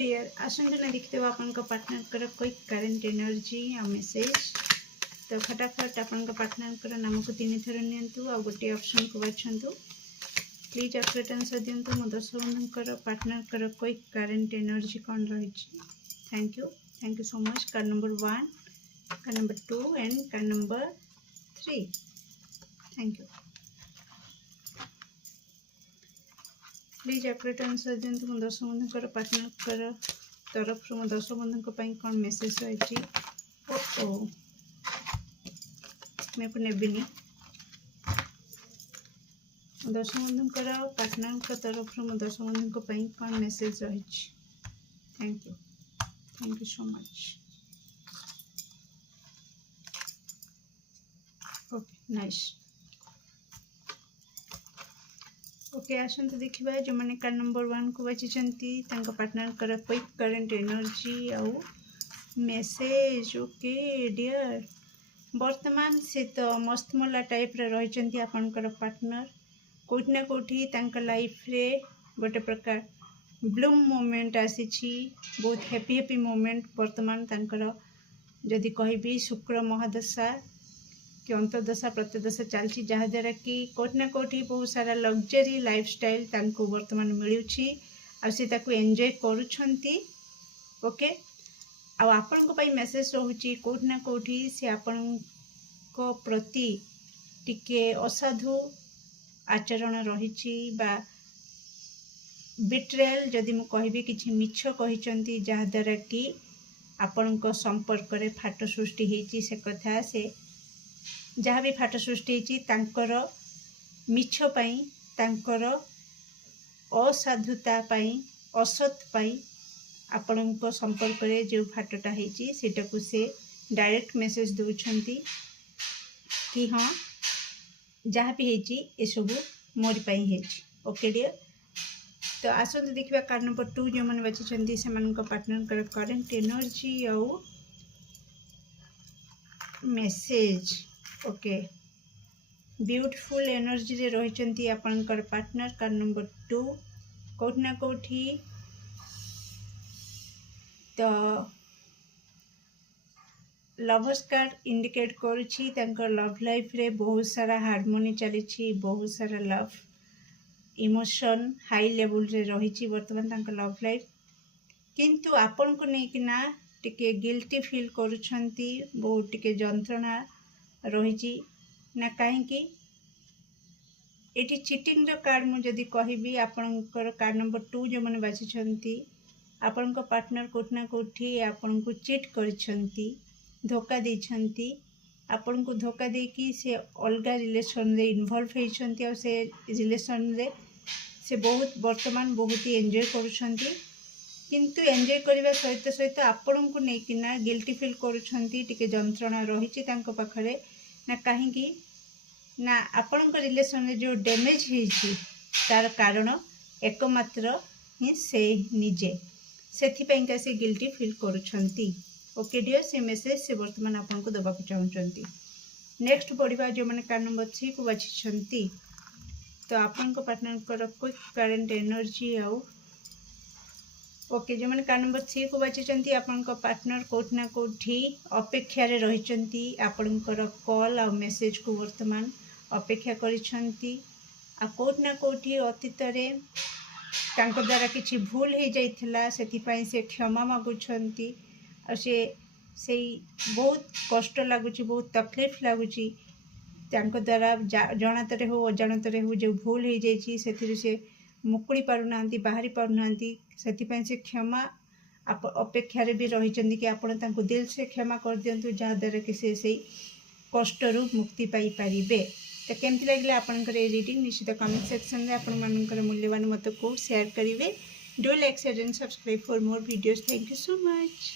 Dear आसंतु ना देखते आपन पार्टनर कर कोई करंट एनर्जी आ मैसेज तो फटाफट आपन पार्टनर कर नाम को 3 थर नियंतु आ गोटे ऑप्शन को बाछंतु प्लीज ऑपरेट आंसर दियंतु मो दर्शक बंधु पार्टनर कर कोई करंट एनर्जी कौन रही। Thank you so much. Card number 1, card number 2 and card number 3। Thank you. Please operate answer दियंतु मो दर्शक बंधु पार्टनर कर तरफ मो दर्शक बंधु कौन मेसेज रही। ओ मैं को नेबिनी दर्शक बंधुकर पार्टनर तरफ मो दर्शक बंधु कौन मेसेज रही। Thank you so much. Okay nice. Okay आसंतु देखिबा जो माने कार्ड नंबर 1 को बाछिचंती तांको पार्टनर कर क्विक करंट एनर्जी आउ मेसेज। ओके डियर वर्तमान से तो मस्त मला टाइप रे रहिचंती आपनकर पार्टनर कोठी ना कोठी तांका लाइफ रे गोटे प्रकार ब्लूम मोमेंट आसीची बहुत हैप्पी मोमेंट वर्तमान तांकर जदि कहबी शुक्र महादशा कि अंतर्दशा प्रत्यदशा चलती जहाँ द्वारा कि कोठी ना कोठी बहुत सारा लग्जरी लाइफस्टाइल तांको वर्तमान मिलुछि आ से ताको एंजॉय करूछंती। ओके आपन को पई मेसेज रहउछि कोठी ना कोठी से आपन को प्रति टिके असाधु आचरण रहिछि बा बिट्रेल जदि मु कहबी किछि मिछ कहिचंती जहाँ द्वारा कि आपन को संपर्क रे फाट सृष्टि हेछि से कथा से जहाँ भी फाट सृष्टि हेछि तांकर मिछ पई तांकर असाधुता पई असत पई आपन को संपर्क रे जो फाटटा हेछि सेटा को से डायरेक्ट मेसेज दउछंती कि हाँ जहाँ भी हेछि ए सब मोरी पई हेछि। ओके डियर तो आसंतु देखिबा कार्ड नंबर 2 जो मन बचिचंती से मन को पार्टनर कर करंट एनर्जी आउ मेसेज। ओके ब्यूटीफुल एनर्जी रे रहिचंती आपनकर पार्टनर कार्ड नंबर 2 कोठी ना कोठी तो लवर्स कार्ड इंडिकेट करुछि तांकर लव लाइफ रे बहुत सारा हार्मोनी चली बहुत सारा लव इमोशन हाई लेवल रे रही वर्तमान तांकर लव लाइफ किंतु आपन को नहीं कि ना टिके गिल्टी फील करुछंती बहुत टिके जंत्रणा रही ना कहीं एटी चीटिंग रो कार्ड मु जदि कहबी आपनकर कार्ड नंबर 2 जो माने बाछिछंती आपन को पार्टनर कोठी ना कोठी आपन को चीट करिछंती धोखा देछंती आपन को धोखा देकी से अलगा रिलेशन रे इन्वॉल्व हेछंती और से रिलेशन रे से बहुत वर्तमान बहुत ही एंजॉय करुछंती किंतु एंजॉय करबा सहित सहित आपन को नै कि ना गिल्टी फील करुछंती टिके जंत्रणा रहिछि तांको पाखरे ना कहीं ना आपन को रिलेशन रे जो डैमेज हेछि तार कारण एकमात्र ही से निजे सेथि पई का से गिल्टी फील करुछंती। ओके डियर से मेसेज से वर्तमान आपन को दबा चाहूचंती। नेक्स्ट बढ़िबा जो माने कार्ड नंबर 3 को बाछिछंती तो आपन को पार्टनर कर कोई करंट एनर्जी आउ ओके जो मैंने कार्ड नंबर 3 को बाछिचंती आपन को पार्टनर कोठी ना कोठी अपेक्षा रे रहिचंती आपन को कॉल आ मेसेज को वर्तमान अपेक्षा करिछंती आ कोठी ना कोठी अतीत रे तांको द्वारा किछि भूल हे जाइथिला सेति पई से क्षमा मागुछंती आ से बहुत कष्ट लागुछि बहुत तकलीफ लागुछि तांको द्वारा जणातरे हो अजाणतरे हो जो भूल हे जाइछि सेति से मुकुड़ी पारुनांती बाहरी पारुनांती सेति से क्षमा अपेक्षा रे भी रहिचंदी कि आपण तांको दिल से क्षमा कर दियंतु जहाँ द्वारा कि से कष्ट रु मुक्ति पाई परिबे। तो केमती लागले आपनकर ए रीडिंग निश्चित कमेंट सेक्शन रे आपण मानकर मूल्यवान मत को शेयर करिवे। Do like share and subscribe for more videos. Thank you so much.